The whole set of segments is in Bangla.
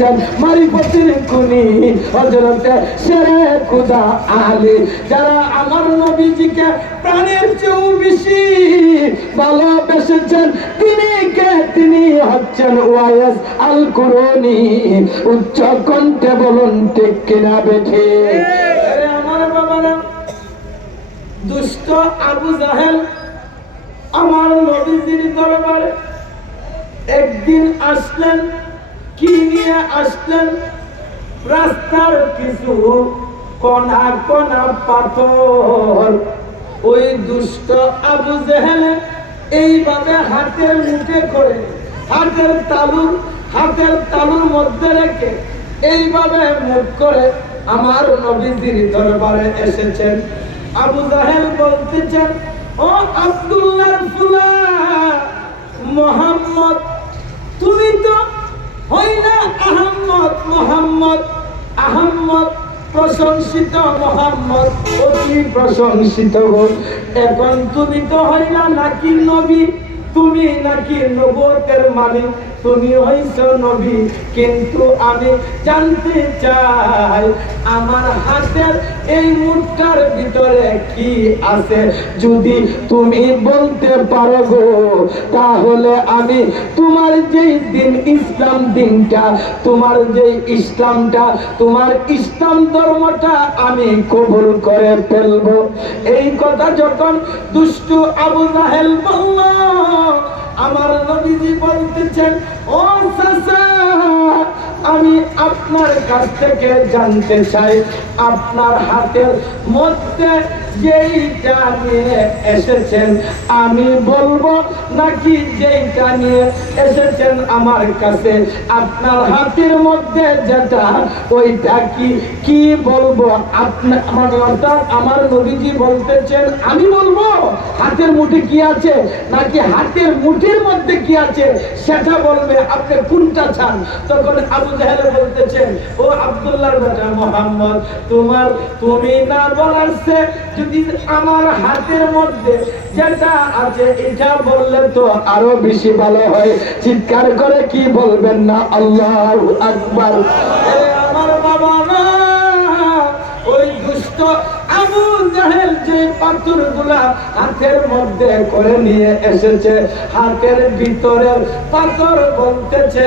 হচ্ছেন মারিফতির কুনি হজরতে শেরে খুদা আলী। যারা আমার নবীজিকে প্রাণের চেয়েও বেশি ভালোবেসেছেন, তিনি কে? তিনি হচ্ছেন ওয়াইস আল কুরনি উচ্চ কণ্ঠে বলুন, ঠিক কিনা বেঠে? আমার বাবারা, দুষ্ট আবু জাহেল আমার নবীজির দরবারে একদিন আসলেন কি নিয়ে আসলেন? রাস্তার কিছু কণা কণা পাথর। ওই দুষ্ট আবু জেহেল এইভাবে হাতের মুঠে করে, হাতের হাতের তালুর মধ্যে রেখে এইভাবে মুখ করে আমার নবীজির দরবারে এসেছেন। আবু জাহেল বলতেছেন, ও আব্দুল্লাহ ফুলা, মোহাম্মদ, তুমি তো হই না আহম্মদ, মোহাম্মদ। আহম্মদ প্রশংসিত, মোহাম্মদ অতি প্রশংসিত এখন তুমি তো হইলা নাকি নবী? তুমি নাকি নবতের মালিক? তুমি হইছ নবী, কিন্তু আমি জানতে চাই, আমার হাতের এই মুঠটার ভিতরে কি আছে? যদি তুমি বলতে পারো গো, তাহলে আমি তোমার যেই দিন ইসলাম দিনটা, তোমার যেই ইসলামটা, তোমার ইসলাম ধর্মটা আমি কবুল করে ফেলব। এই কথা যখন দুষ্টু আবু জাহেল বলল আমার নবীজি বলতেছেন ও চাচা আমি আপনার কাছ থেকে জানতে চাই, আপনার হাতের মধ্যে যেইটা নিয়ে এসেছেন, আমি বলব নাকি যেইটা নিয়ে এসেছেন আমার কাছে, আপনার হাতের মধ্যে যেটা, ওইটা কি? কি বলব? আপনার অর্থাৎ আমার নবীজি বলতেছেন, আমি বলব, হাতের মুঠে কি আছে? নাকি হাতের মুঠির মধ্যে কি আছে? সেটা বলবে, আপনি কোনটা চান? তখন আবু এটা তো আরও বেশি ভালো হয়। চিৎকার করে কি বলবেন না? আল্লাহ আকবার। আমার বাবা না ওই দুষ্ট পাথর বলতেছে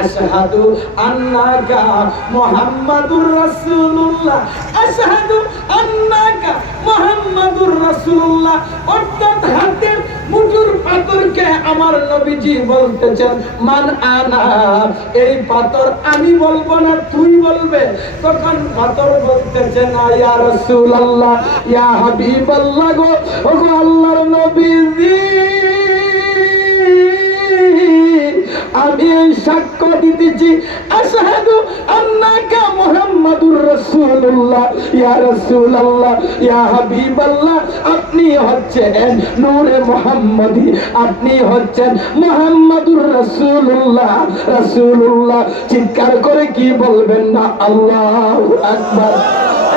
আশহাদু আন্নাকা মুহাম্মাদুর রাসূলুল্লাহ আশহাদু আন্নাকা মুহাম্মাদুর রাসূলুল্লাহ। অর্থাৎ হাতের মুঠুর পাথরকে আমার নবীজি বলতেছেন, মান আনা, এই পাথর আমি বলব না, তুই বলবে। তখন পাথর বলতেছে, না, ইয়া রাসূলুল্লাহ, ইয়া হাবিবাল্লাহ গো, ওগো আল্লাহর নবীজি, আমি এই সাক্ষ্য দিতেছি, আশহাদু আন্নাকা মুহাম্মাদুর রাসূলুল্লাহ, ইয়া রাসূলুল্লাহ, ইয়া হাবিবাল্লাহ, আপনি হচ্ছেন নূরে মুহাম্মদি, আপনি হচ্ছেন মোহাম্মদুর রসুল্লাহ রসুল্লাহ চিৎকার করে কি বলবেন না? আল্লাহ আকবার।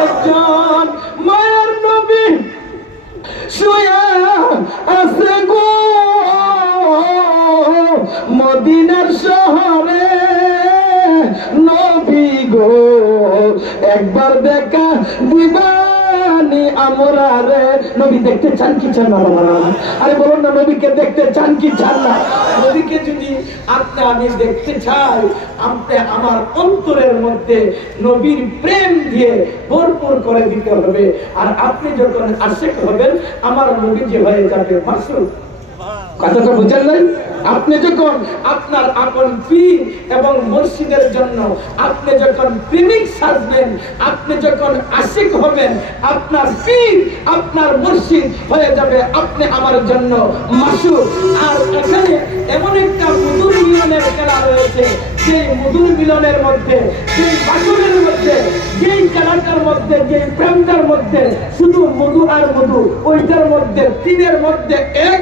একজন আমরা রে, নবী দেখতে চান কি চান না বাবা? আরে বলুন না, নবীকে দেখতে চান কি চান না? নবীকে যদি আপনি আমি দেখতে চাই, আপনি আমার অন্তরের মধ্যে নবীর প্রেম দিয়ে ভরপুর করে দিতে হবে। আর আপনি যখন আশেক হবেন, আমার নবী যে হয়ে যাবে মাসুদ বুঝেন নাই? আপনি যখন আপনার আপন পীর এবং মসজিদের জন্য, আপনি যখন প্রেমিক সাজবেন, আপনি যখন আশিক হবেন, আপনার পীর, আপনার মসজিদ হয়ে যাবে আপনি আমার জন্য মাসুর আর এখানে এমন একটা মধুর মিলনের খেলা রয়েছে যে মধুর মিলনের মধ্যে যে বাসনের মধ্যে, যেই খেলাটার মধ্যে যে প্রেমটার মধ্যে শুধু মধু আর মধু, ওইটার মধ্যে তিনের মধ্যে এক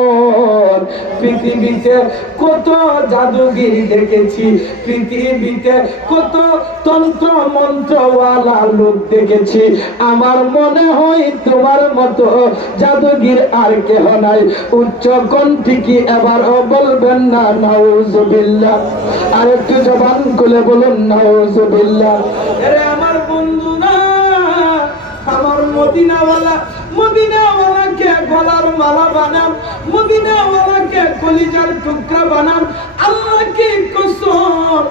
পৃথিবীতে কত জাদুগির দেখেছি, পৃথিবীতে কত তন্ত্র মন্ত্রওয়ালা লোক দেখেছি। আমার মনে হয় তোমার মতো জাদুগির আর কেহ নাই। উচ্চ কণ্ঠী কি এবারও বলবেন না, নাউজুবিল্লাহ? আর একটু জবান খুলে বলুন, নাউজুবিল্লাহ। আরে আমার বন্ধু না, আমার মদিনাওয়ালা মদিনাওয়ালাকে গলার মালা মদিনাওয়ালাকে কলিজার টুকরা আল্লাহকে কসম?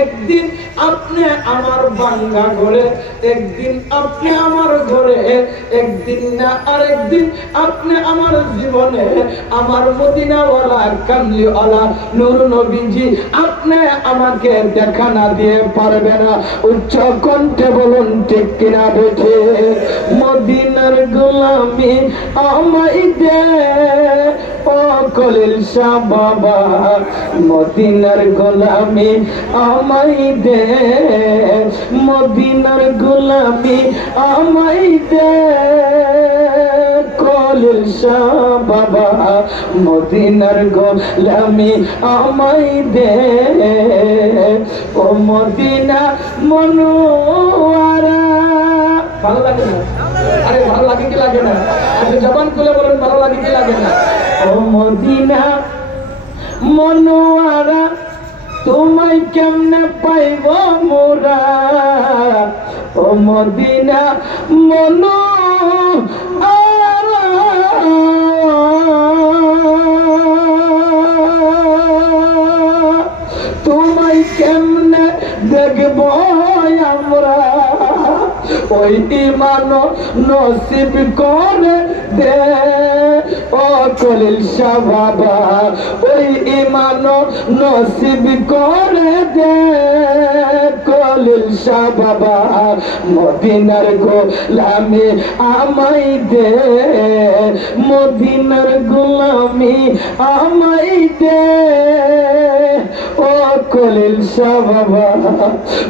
একদিন আপনি আমার বাঙ্গা ঘরে, একদিন আপনি আমার ঘরে, একদিন না আরেকদিন আপনি আমার জীবনে। আমার মদিনাওয়ালা কামলিওয়ালা, নূর নবীজি, আপনি আমাকে দেখা না দিয়ে পারবে না। উচ্চ কণ্ঠে বলুন, ঠিক কিনা মদিনার গোলামি আমাই দে। ও কলিল শাহ বাবা, মদিনার গোলামি আমাই দে। মদিনার গোলামি আমাই দে। কলিল শাহ বাবা, মদিনার গোলামি আমাই দে। ও মদিনা মনোয়ারা। ভালো লাগে না? আরে ভালো লাগে কি লাগে না? আপনি জবান খুলে বলেন, ভালো লাগে কি লাগে না? ও মদিনা, মনোয়ারা, তোমায় কেমনে পাইব মোরা? ও মদিনা মনো তোমায় কেমনে দেখব আমরা? ওই ইমান নসিব করে দে। ও কলিল শাহ বাবা, ওই ইমান নসিব করে দে। কলিল শাহ বাবা, মদিনার গোলামি আমাই দে। মদিনার গোলামি আমাই দে।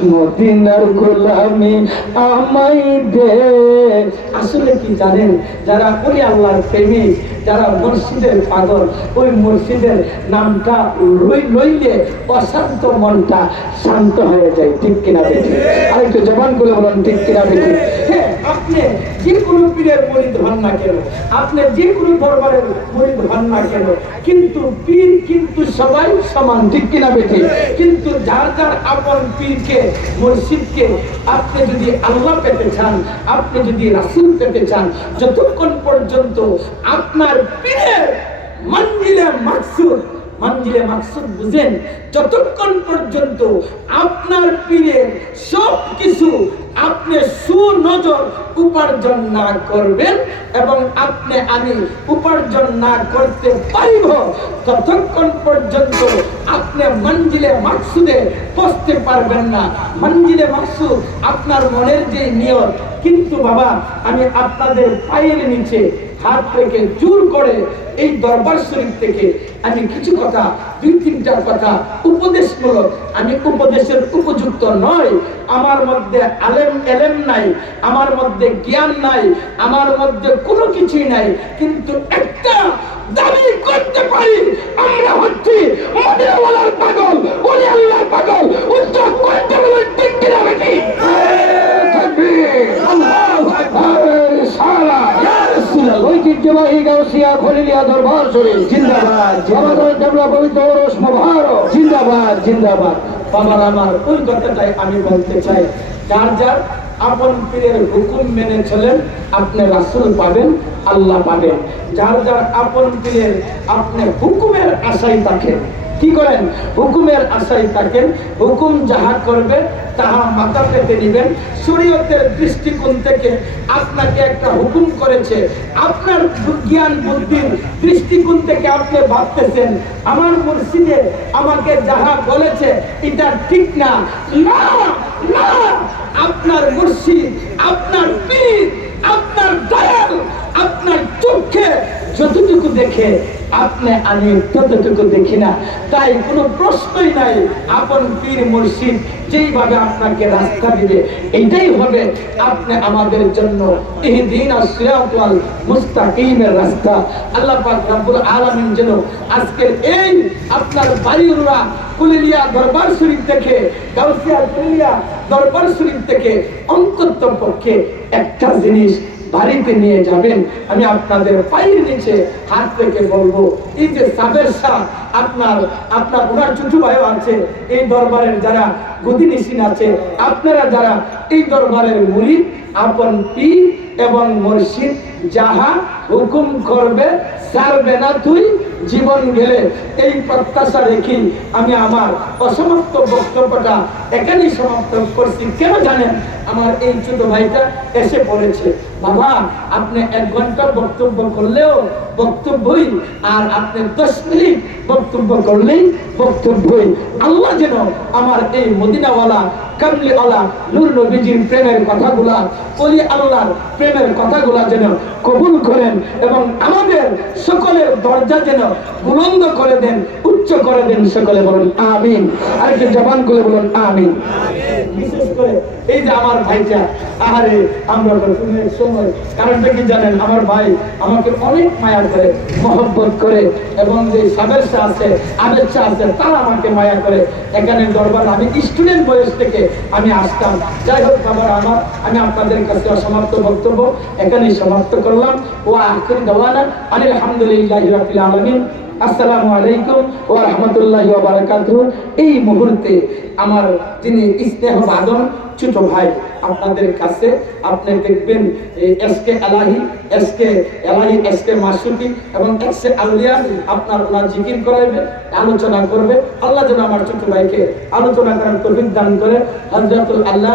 মদিনার গোলামি আমাই দে। আসলে কি জানেন, যারা ওই আল্লাহর যারা মসজিদের পাগল, ওই মসজিদের নামটা লই- লইলে অশান্ত মনটা শান্ত হয়ে যায়, ঠিক কিনা দেখি আরেকটু জবান করে বলেন, ঠিক কিনা দেখি হ্যাঁ আপনি যে কোনো পীরের মরিদ হন না কেন? আপনি যে কোনো দরবারের মরিদ হন না কেন? কিন্তু পীর কিন্তু সবাই সমান, ঠিক কিনা বেঠে কিন্তু যার যার আপন পীরকে, মসজিদকে আপনি যদি আল্লাহ পেতে চান, আপনি যদি রাসুল পেতে চান, যতক্ষণ পর্যন্ত আপনার পীরের মঞ্জিলে মাকসুদ মঞ্জিলে মাকসুদ বুঝেন যতক্ষণ পর্যন্ত আপনার পীরের সব কিছু আপনি সুনজর উপার্জন না করবেন এবং আপনি আমি উপার্জন না করতে পারিব, ততক্ষণ পর্যন্ত আপনি মঞ্জিলে মাকসুদে পৌঁছতে পারবেন না। মঞ্জিলে মাকসুদ আপনার মনের যে নিয়ত, কিন্তু বাবা, আমি আপনাদের পায়ের নিচে হাত থেকে জোর করে এই দরবার শরীফ থেকে আমি কিছু কথা দুই তিনটা কথা উপদেশমূলক। আমি উপদেশের উপযুক্ত নয় আমার মধ্যে আলেম এলেম নাই। আমার মধ্যে জ্ঞান নাই। আমার মধ্যে কোনো কিছুই নাই। কিন্তু একটা দাবি করতে পারি আমরা হচ্ছি মদিনাওয়ালার পাগল ওলি আল্লাহর পাগল উচ্চ করতে বলে ঠিক কিনা বেটি ঐতিহ্যবাহী গাউসিয়া খলিলিয়া দরবার শরীফ। জিন্দাবাদ আমাদের ডেভেলপ পবিত্র ওরস মোবারক। জিন্দাবাদ জিন্দাবাদ। বাবার আমার ওই কথাটাই আমি বলতে চাই যার যার আপন পীরের হুকুম মেনে চলেন আপনি রাসূল পাবেন আল্লাহ পাবেন। যার যার আপন পীরের আপনি হুকুমের আশায় থাকেন কি করেন? হুকুমের আশায় থাকেন, হুকুম যাহা করবে তাহা মাথা পেতে নিবেন। শরীয়তের দৃষ্টিকোণ থেকে আপনাকে একটা হুকুম করেছে। আপনার জ্ঞান, বুদ্ধির দৃষ্টিকোণ থেকে আপনি ভাবতেছেন, আমার মুর্শিদে আমাকে যাহা বলেছে, এটা ঠিক না। না না, আপনার মুর্শিদ, আপনার পীর, আপনার দয়াল, আপনার চোখে যতটুকু দেখে আপনি আমি ততটুকু দেখি না, তাই কোনো প্রশ্নই নাই। আপন পীর মুর্শিদ যেইভাবে আপনাকে রাস্তা দিবে, এটাই হবে আপনি আমাদের জন্য মুস্তাকিমের রাস্তা। আল্লাহ যেন আজকের এই আপনার বাড়িওয়ালা কুলিলিয়া দরবার শরীফ থেকে, গাউসিয়া কুলিলিয়া দরবার শরীফ থেকে অন্তত পক্ষে একটা জিনিস বাড়িতে নিয়ে যাবেন, আমি আপনাদের পায়ের নিচে হাত থেকে বলব, এই যে সাবের শাহ, আপনার আপনার ওনার ছোট ভাইও আছে, এই দরবারের যারা গদিনিসিন আছে, আপনারা যারা এই দরবারের মুড়ি আপন পীর এবং মসজিদ যাহা হুকুম করবে, সারবে না তুই জীবন গেলে এই প্রত্যাশা রেখে আমি আমার অসমাপ্ত বক্তব্যটা এখানেই সমাপ্ত করছি। কেন জানেন? আমার এই ছোট ভাইটা এসে পড়েছে বাবা, আপনি এক ঘণ্টা বক্তব্য করলেও বক্তব্যই আর আপনি দশ মিনিট বক্তব্য করলেই বক্তব্যই। আল্লাহ যেন আমার এই মদিনাওয়ালা কামলিওয়ালা নূর নবীজির প্রেমের কথাগুলা, অলি আল্লাহর প্রেমের কথাগুলা যেন কবুল করেন এবং আমাদের সকলের দরজা যেন বুলন্দ করে দেন, উচ্চ করে দেন সকলে বলুন, আমিন। আরেকটা জবান করে বলুন আমিন। বিশেষ করে এই যে আমার ভাইটা আহারে, আমরা সময় কারণটা কি জানেন, আমার ভাই আমাকে অনেক মায়া করে, মহব্বত করে, এবং যে সাবের আছে আবেদ আছে তারা আমাকে মায়া করে। এখানে দরবার, আমি স্টুডেন্ট বয়স থেকে আমি আসতাম। যাই হোক, বাবার আমার, আমি আপনাদের কাছে অসমাপ্ত বক্তব্য এখানেই সমাপ্ত করলাম। ও আখির দেওয়ানা আলহামদুলিল্লাহ আলমিন। আসসালামু আলাইকুম ও রহমতুল্লাহ বারাকাতুহ। এই মুহূর্তে আমার যিনি স্নেহ বাদন ছোট ভাই, আপনাদের কাছে আপনি দেখবেন S K Elahi, S K Elahi, S K Masuki এবং এস কে আলিয়া আপনার ওনার জিকির করাইবে, আলোচনা করবে। আল্লাহ যেন আমার ছোট ভাইকে আলোচনা করার তৌফিক দান করে। হজরতুল আল্লাহ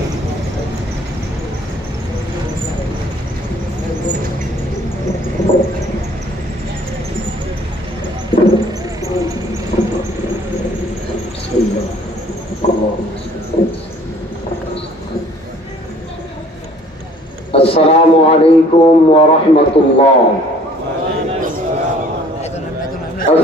عليكم ورحمة الله.